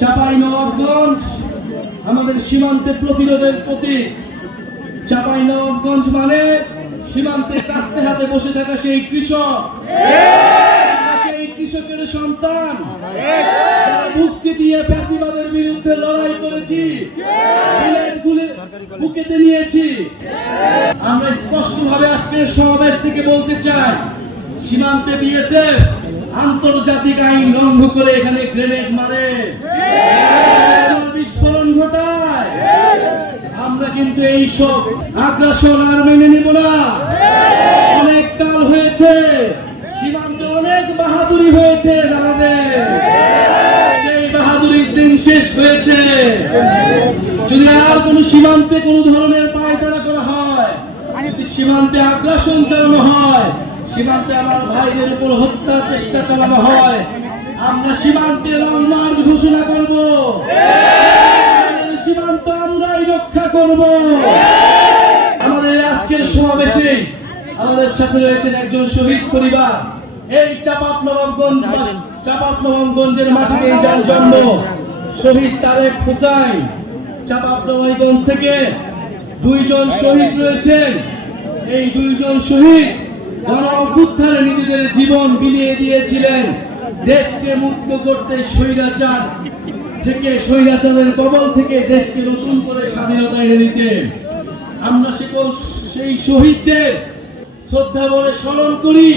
চাপাই নবাবগঞ্জ আমাদের সীমান্তে প্রতিরোধের প্রতীক। চাপাই নবাবগঞ্জ মানে সীমান্তে কাস্তে হাতে বসে থাকা সেই কৃষক। আমরা সেই কৃষকের সন্তান। বুক চিতিয়ে ফ্যাসিবাদের বিরুদ্ধে লড়াই করেছি। বুকেতে নিয়েছি আমরা স্পষ্ট ভাবে আজকের সমাবেশ থেকে বলতে চাই সীমান্তে বিএসএফ আন্তর্জাতিক আইন লঙ্ঘ করে এখানে গ্রেনেড মারে। কিন্তু এই সব আগ্রাসন আর মেনে নিব না। অনেক কাল হয়েছে, সীমান্তে অনেক বাহাদুরি হয়েছে সীমান্তে কোন ধরনের সীমান্তে হয়, সীমান্তে আমার উপর হত্যার চেষ্টা চালানো হয়, আমরা সীমান্তে লং মার্চ ঘোষণা করব। করব। আমাদের আজকের সমাবেশে আমাদের সাথে রয়েছেন একজন শহীদ পরিবার। এই নবাবগঞ্জ নবাবগঞ্জের মাটিতে যার জন্ম শহীদ তারেক নবাবগঞ্জ থেকে দুইজন শহীদ রয়েছেন। এই দুইজন শহীদ গণ অভ্যুত্থানে নিজেদের জীবন বিলিয়ে দিয়েছিলেন। দেশকে মুক্ত করতে স্বৈরাচার থেকে স্বৈরাচারের কবল থেকে দেশকে নতুন করে স্বাধীনতা এনে দিতে। আমরা সকল সেই শহীদদের শ্রদ্ধা বলে স্মরণ করি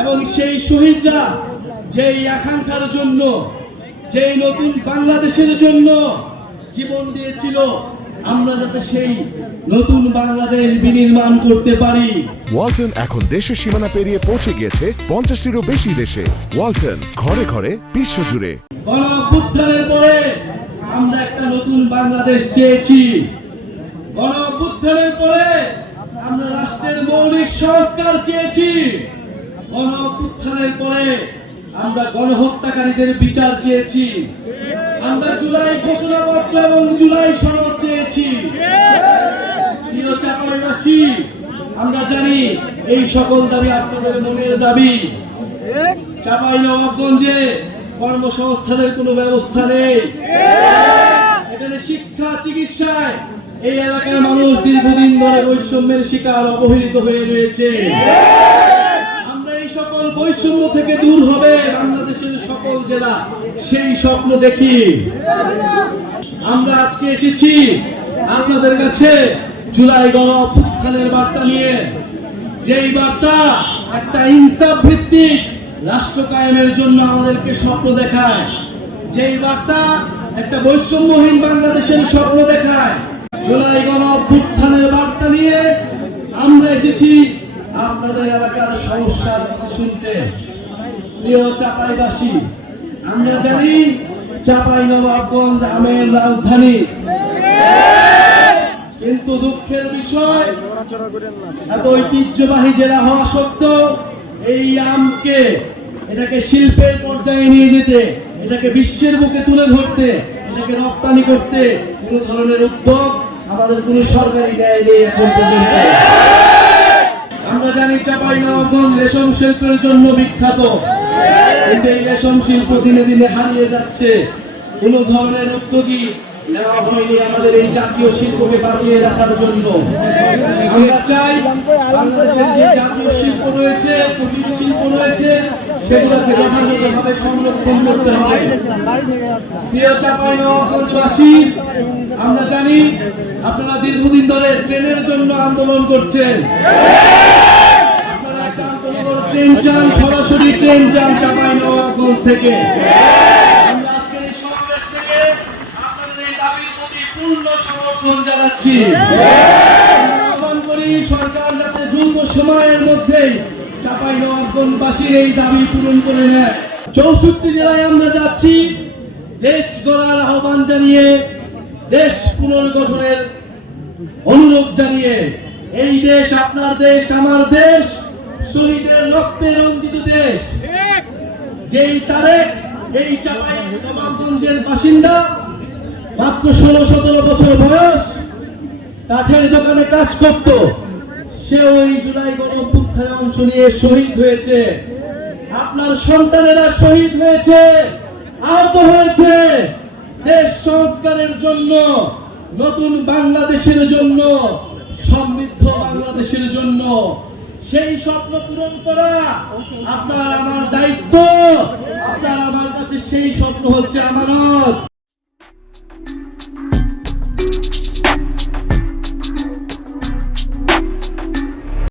এবং সেই শহীদরা যেই আকাঙ্ক্ষার জন্য, যেই নতুন বাংলাদেশের জন্য জীবন দিয়েছিল আমরা যাতে সেই নতুন বাংলাদেশ বিনির্মাণ করতে পারি। ওয়ালটন এখন দেশের সীমানা পেরিয়ে পৌঁছে গিয়েছে পঞ্চাশটিরও বেশি দেশে। ওয়ালটন ঘরে ঘরে বিশ্বজুড়ে। গণ অভ্যুত্থানের পরে আমরা একটা নতুন বাংলাদেশ চেয়েছি। গণ পরে আমরা রাষ্ট্রের মৌলিক সংস্কার চেয়েছি। গণ পরে আমরা গণহত্যাকারীদের বিচার চেয়েছি। আমরা জুলাই ঘোষণাপত্র এবং জুলাই সনদ চেয়েছি। প্রিয় আমরা জানি এই সকল দাবি আপনাদের মনের দাবি। চাপাই নবাবগঞ্জে কর্মসংস্থানের কোনো ব্যবস্থা নেই। এখানে শিক্ষা চিকিৎসায় এই এলাকার মানুষ দীর্ঘদিন ধরে বৈষম্যের শিকার অবহেলিত হয়ে রয়েছে। আমরা এই সকল বৈষম্য থেকে দূর হবে বাংলাদেশের সকল জেলা। সেই স্বপ্ন দেখি। আমরা আজকে এসেছি আপনাদের কাছে জুলাই গণ বার্তা নিয়ে। যেই বার্তা একটা ইনসাফ ভিত্তিক রাষ্ট্র কায়েমের জন্য আমাদেরকে স্বপ্ন দেখায়। যেই বার্তা একটা বৈষম্যহীন বাংলাদেশের স্বপ্ন দেখায়। জুলাই গণ বার্তা নিয়ে আমরা এসেছি আপনাদের এলাকার সমস্যার কথা শুনতে। প্রিয় চাপাইবাসী, আমরা জানি চাপাই নবাবগঞ্জ আমের রাজধানী। কিন্তু দুঃখের বিষয়, এত ঐতিহ্যবাহী জেলা হওয়া সত্ত্বেও এই আমকে, এটাকে শিল্পের পর্যায়ে নিয়ে যেতে, এটাকে বিশ্বের বুকে তুলে ধরতে, এটাকে রপ্তানি করতে কোন ধরনের উদ্যোগ আমাদের কোন সরকারি আমরা জানি চাপাই নবাবগঞ্জ রেশম শিল্পের জন্য বিখ্যাত। রেশম শিল্প দিনে দিনে হারিয়ে যাচ্ছে। কোন ধরনের উদ্যোগী নেওয়া হয়নি আমাদের এই জাতীয় শিল্পকে বাঁচিয়ে রাখার জন্য। আমরা চাই বাংলাদেশের যে জাতীয় শিল্প রয়েছে কুটির শিল্প রয়েছে, সেগুলোকে যথাযথভাবে সংরক্ষণ করতে হবে। প্রিয় চাপাই নবাবগঞ্জবাসী আমরা জানি আপনারা দীর্ঘদিন ধরে ট্রেনের জন্য আন্দোলন করছেন। ট্রেন চান, সরাসরি ট্রেন চান চাপাই নবাবগঞ্জ থেকে। পূর্ণ করি নেয়। চৌষট্টি জেলায় যাচ্ছি। দেশ গড়ার আহ্বান জানিয়ে, দেশ পুনর্গঠনের অনুরোধ জানিয়ে, এই দেশ আপনার দেশ, আমার দেশ শহীদের রক্তে রঞ্জিত দেশ। যেই তারেক এই চাপাই নবাবগঞ্জের বাসিন্দা মাত্র ষোলো সতেরো বছর বয়স কাঠের দোকানে কাজ করত। সে ওই জুলাই গণ অভ্যুত্থানে অংশ নিয়ে শহীদ হয়েছে। আপনার সন্তানেরা শহীদ হয়েছে আহত হয়েছে। দেশ সংস্কারের জন্য নতুন বাংলাদেশের জন্য সমৃদ্ধ বাংলাদেশের জন্য সেই স্বপ্ন পূরণ করা আপনার আমার দায়িত্ব। আপনার আমার কাছে সেই স্বপ্ন হচ্ছে আমানত।